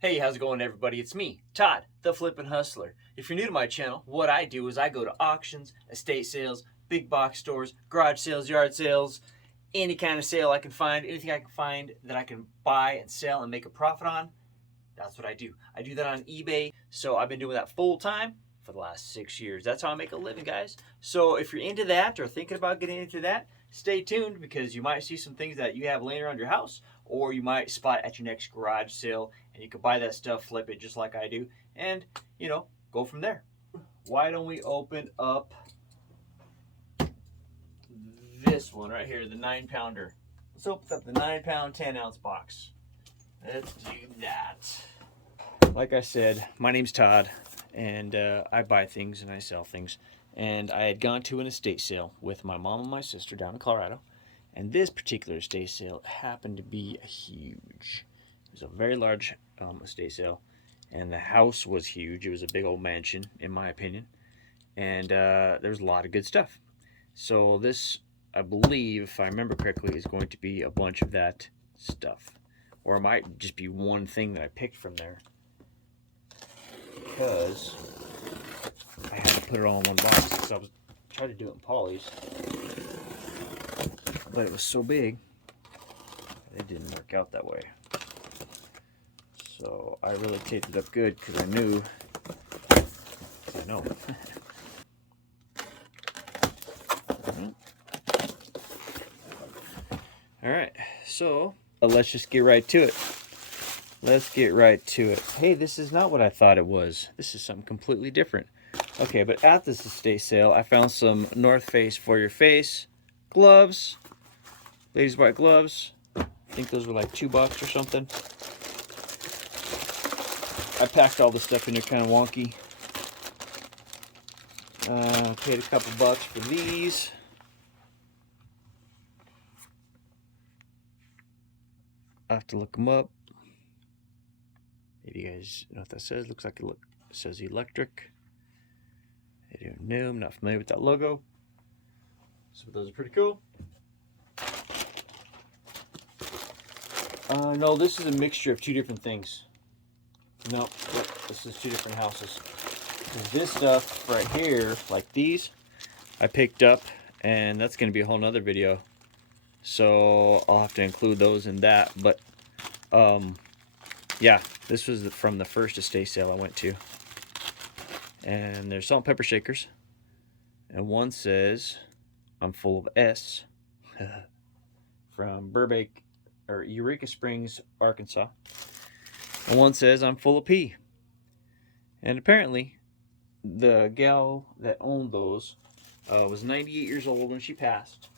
Hey, how's it going, everybody? It's me, Todd, the Flippin' Hustler. If you're new to my channel, what I do is I go to auctions, estate sales, big box stores, garage sales, yard sales, any kind of sale I can find, anything I can find that I can buy and sell and make a profit on. That's what I do. I do that on eBay. So I've been doing that full time for the last 6 years. That's how I make a living, guys. So if you're into that or thinking about getting into that, stay tuned because you might see some things that you have laying around your house, or you might spot at your next garage sale and you can buy that stuff, flip it just like I do, and go from there. Why don't we open up this one right here, the 9 pounder? Let's open up the 9 pound, 10 ounce box. Let's do that. Like I said, my name's Todd, and I buy things and I sell things. And I had gone to an estate sale with my mom and my sister down in Colorado. And this particular estate sale happened to be huge. It was a very large estate sale. And the house was huge. It was a big old mansion, in my opinion. And there was a lot of good stuff. So this, I believe, if I remember correctly, is going to be a bunch of that stuff. Or it might just be one thing that I picked from there, because I had to put it all in one box because I was trying to do it in polys, but it was so big it didn't work out that way. So I really taped it up good because I knew. I know. All right, so let's just get right to it. Let's get right to it. Hey, this is not what I thought it was. This is something completely different. Okay, but at this estate sale, I found some North Face for your face gloves, ladies' white gloves. I think those were like $2 or something. I packed all the stuff in there kind of wonky. Paid a couple bucks for these. I have to look them up. Maybe you guys know what that says. Looks like it says electric. I don't know. I'm not familiar with that logo. So those are pretty cool. No, this is a mixture of two different things. No, this is two different houses. This stuff right here, like these, I picked up, and that's going to be a whole nother video. So I'll have to include those in that. But yeah, this was from the first estate sale I went to. And there's salt and pepper shakers. And one says, I'm full of S. From Burbank, or Eureka Springs, Arkansas. And one says, I'm full of P. And apparently, the gal that owned those was 98 years old when she passed.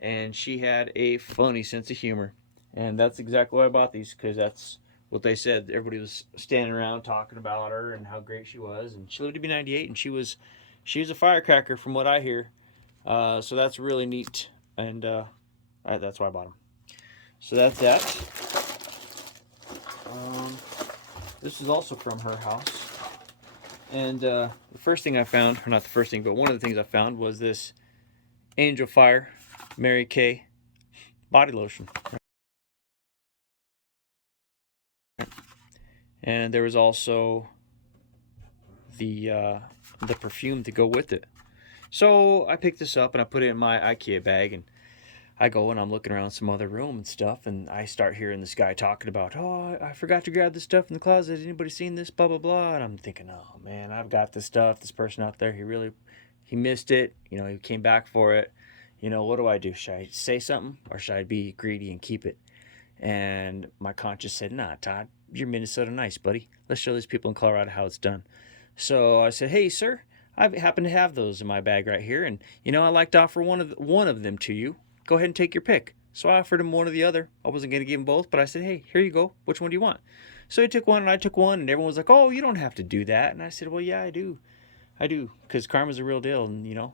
And she had a funny sense of humor. And that's exactly why I bought these, because that's what they said. Everybody was standing around talking about her and how great she was. And she lived to be 98, and she was a firecracker from what I hear. So that's really neat. And that's why I bought them. So that's that. This is also from her house. And the first thing I found, or not the first thing, but one of the things I found was this Angel Fire Mary Kay body lotion. And there was also the perfume to go with it. So I picked this up and I put it in my IKEA bag, and I go and I'm looking around some other room and stuff, and I start hearing this guy talking about, oh, I forgot to grab this stuff in the closet. Anybody seen this? Blah, blah, blah. And I'm thinking, oh, man, I've got this stuff. This person out there, he missed it. He came back for it. What do I do? Should I say something, or should I be greedy and keep it? And my conscience said, nah, Todd, you're Minnesota nice, buddy. Let's show these people in Colorado how it's done. So I said, hey, sir, I happen to have those in my bag right here, and I'd like to offer one of them to you. Go ahead and take your pick. So I offered him one or the other. I wasn't going to give him both, but I said, hey, here you go. Which one do you want? So he took one and I took one, and everyone was like, oh, you don't have to do that. And I said, well, yeah, I do, because karma's a real deal, and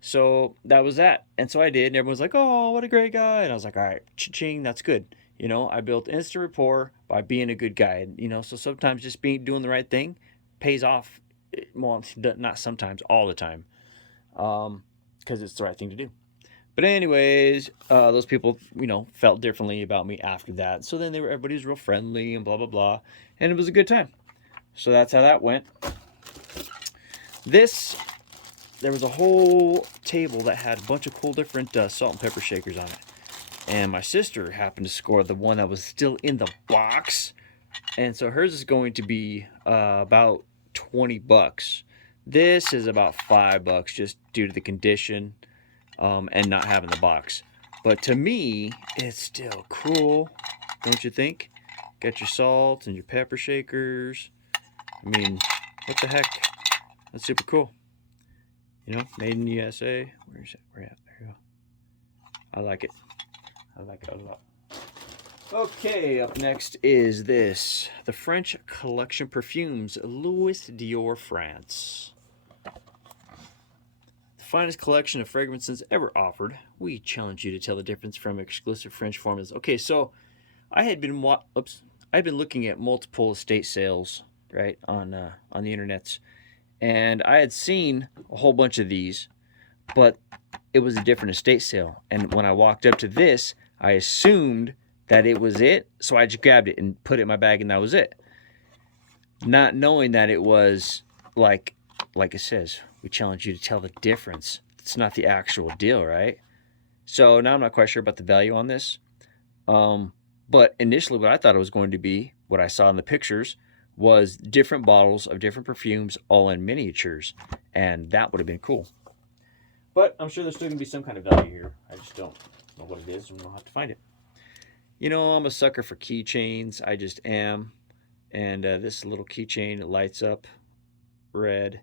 So that was that. And so I did, and everyone was like, oh, what a great guy. And I was like, all right, cha-ching, that's good. I built instant rapport by being a good guy. So sometimes just doing the right thing pays off. Well, not sometimes, all the time, because it's the right thing to do. But anyways, those people, felt differently about me after that. So then everybody was real friendly and blah blah blah, and it was a good time. So that's how that went. There was a whole table that had a bunch of cool different salt and pepper shakers on it, and my sister happened to score the one that was still in the box, and so hers is going to be about $20. This is about $5 just due to the condition and not having the box. But to me, it's still cool, don't you think? Got your salt and your pepper shakers. I mean, what the heck? That's super cool. Made in the USA. Where's it? Where at? There you go. I like it. I like it a lot. Okay, up next is this. The French Collection Perfumes, Louis Dior, France. The finest collection of fragrances ever offered. We challenge you to tell the difference from exclusive French formulas. Okay, so I had been looking at multiple estate sales, right, on the internets, and I had seen a whole bunch of these, but it was a different estate sale. And when I walked up to this, I assumed that it was it, so I just grabbed it and put it in my bag, and that was it. Not knowing that it was like it says, we challenge you to tell the difference. It's not the actual deal, right? So now I'm not quite sure about the value on this. But initially what I thought it was going to be, what I saw in the pictures, was different bottles of different perfumes all in miniatures, and that would have been cool. But I'm sure there's still going to be some kind of value here. I just don't know what it is, and we'll have to find it. I'm a sucker for keychains. I just am. And this little keychain, it lights up red,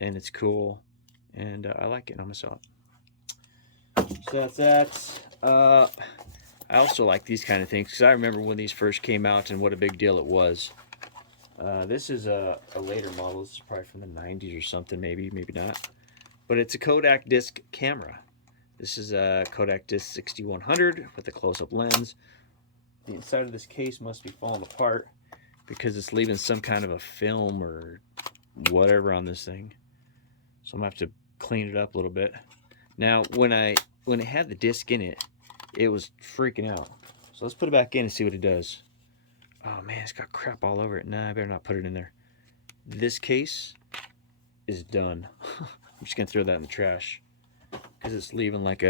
and it's cool. And I like it, and I'm going to sell it. So that's that. I also like these kind of things, because I remember when these first came out and what a big deal it was. This is a later model. This is probably from the 90s or something, maybe not. But it's a Kodak disc camera. This is a Kodak disc 6100 with a close-up lens. The inside of this case must be falling apart because it's leaving some kind of a film or whatever on this thing. So I'm going to have to clean it up a little bit. Now, when it had the disc in it, it was freaking out. So let's put it back in and see what it does. Oh man, it's got crap all over it. Nah, I better not put it in there. This case is done. I'm just gonna throw that in the trash because it's leaving like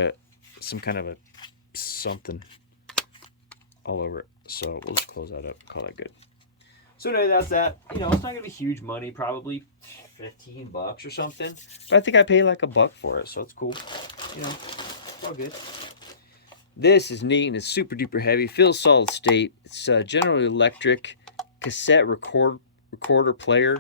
some kind of a something all over it. So we'll just close that up. Call that good. So anyway, that's that. It's not gonna be huge money, probably $15 or something. But I think I paid like $1 for it, so it's cool. It's all good. This is neat and it's super duper heavy. Feels solid state. It's General Electric cassette recorder player.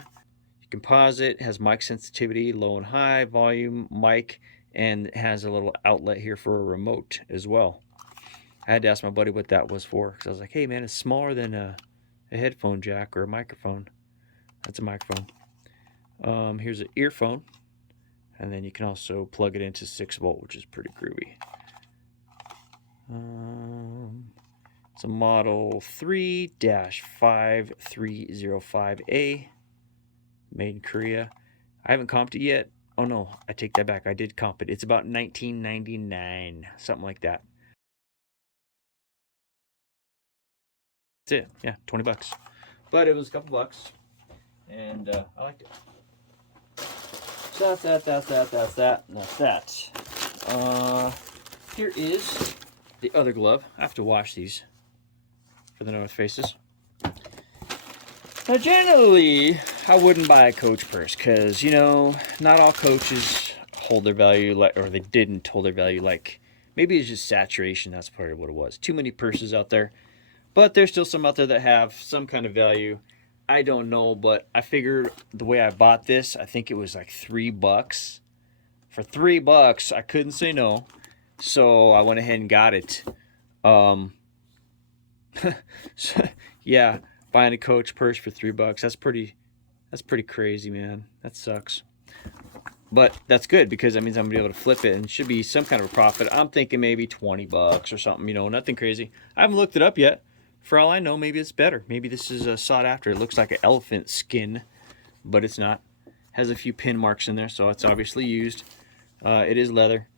You can pause it. Has mic sensitivity, low and high volume mic, and it has a little outlet here for a remote as well. I had to ask my buddy what that was for, because I was like, hey man, it's smaller than a headphone jack or a microphone. That's a microphone. Here's an earphone, and then you can also plug it into 6-volt, which is pretty groovy. It's a model 3-5305A, made in Korea. I haven't comped it yet. Oh no, I take that back. I did comp it. It's about $19.99, something like that. That's it. Yeah, $20. But it was a couple bucks, and I liked it. So that's that. Here is the other glove. I have to wash these for the North Faces. Now, generally, I wouldn't buy a Coach purse because, not all Coaches hold their value, or they didn't hold their value. Like, maybe it's just saturation. That's part of what it was. Too many purses out there. But there's still some out there that have some kind of value. I don't know, but I figured the way I bought this, I think it was like $3. For $3, I couldn't say no. So I went ahead and got it. So, yeah, buying a Coach purse for $3, that's pretty crazy, man. That sucks. But that's good because that means I'm gonna be able to flip it and it should be some kind of a profit. I'm thinking maybe $20 or something, nothing crazy. I haven't looked it up yet. For all I know, maybe it's better. Maybe this is sought after. It looks like an elephant skin, but it's not. Has a few pin marks in there, so it's obviously used. It is leather.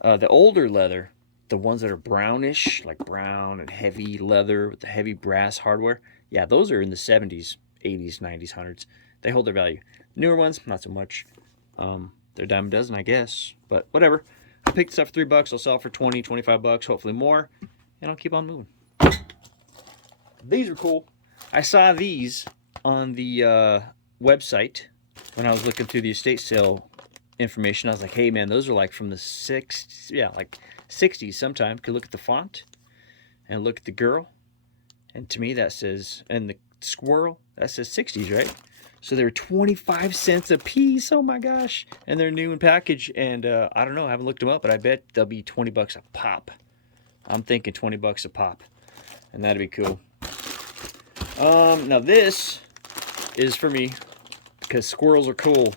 The older leather, the ones that are brownish, like brown and heavy leather with the heavy brass hardware, yeah, those are in the 70s, 80s, 90s, 100s. They hold their value. Newer ones, not so much. They're a dime a dozen, I guess. But whatever. I picked this up for $3. I'll sell it for 20, 25 bucks, hopefully more. And I'll keep on moving. These are cool. I saw these on the website when I was looking through the estate sale information. I was like, hey man, those are like from the 60s, yeah, like 60s sometime. Could look at the font and look at the girl. And to me that says, and the squirrel, that says 60s, right? So they're 25 cents a piece. Oh my gosh. And they're new in package. And I don't know, I haven't looked them up, but I bet they'll be 20 bucks a pop. I'm thinking 20 bucks a pop. And that'd be cool. Now this is for me because squirrels are cool.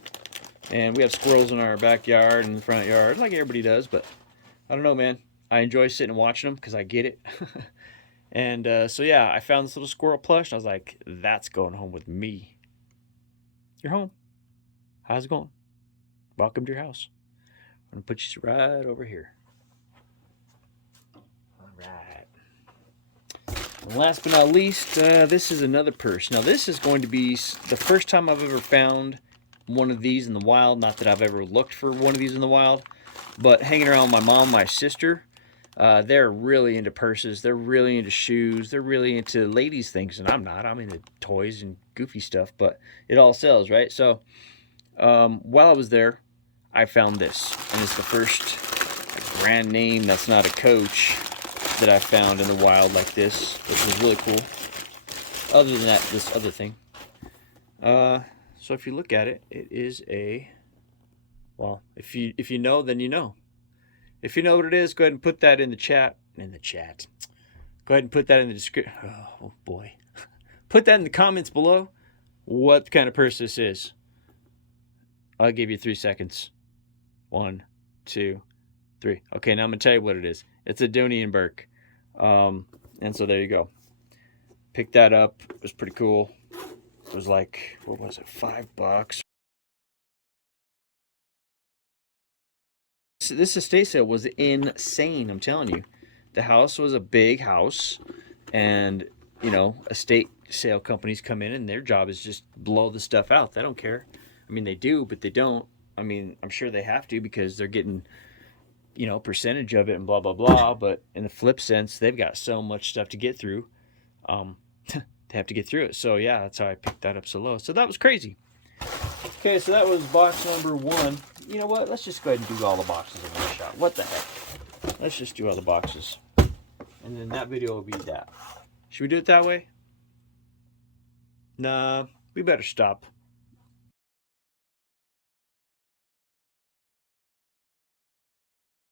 And we have squirrels in our backyard and front yard like everybody does. But I don't know, man. I enjoy sitting and watching them because I get it. And so yeah, I found this little squirrel plush. And I was like, that's going home with me. You're home. How's it going? Welcome to your house. I'm going to put you right over here. All right. And last but not least, this is another purse. Now this is going to be the first time I've ever found one of these in the wild. Not that I've ever looked for one of these in the wild, but hanging around with my mom, my sister, they're really into purses. They're really into shoes. They're really into ladies' things, and I'm not. I'm into toys and goofy stuff, but it all sells, right? So while I was there, I found this, and it's the first brand name that's not a Coach that I found in the wild like this, which was really cool. Other than that, this other thing. So if you look at it, it is a, well, if you know, then you know. If you know what it is, go ahead and put that in the chat. Go ahead and put that in the description. Oh boy. Put that in the comments below what kind of purse this is. I'll give you 3 seconds. 1, 2, 3. Okay, now I'm going to tell you what it is. It's a Dooney and Burke. And so there you go. Picked that up. It was pretty cool. It was like, what was it, $5? This estate sale was insane, I'm telling you. The house was a big house, and you know, estate sale companies come in and their job is just blow the stuff out. They don't care. I mean, they do, but they don't. I mean, I'm sure they have to because they're getting, you know, percentage of it and blah blah blah. But in the flip sense, they've got so much stuff to get through. They have to get through it. So yeah, that's how I picked that up so low. So that was crazy. Okay, so that was box number 1. You know what? Let's just go ahead and do all the boxes in one shot. What the heck? Let's just do all the boxes. And then that video will be that. Should we do it that way? Nah, we better stop.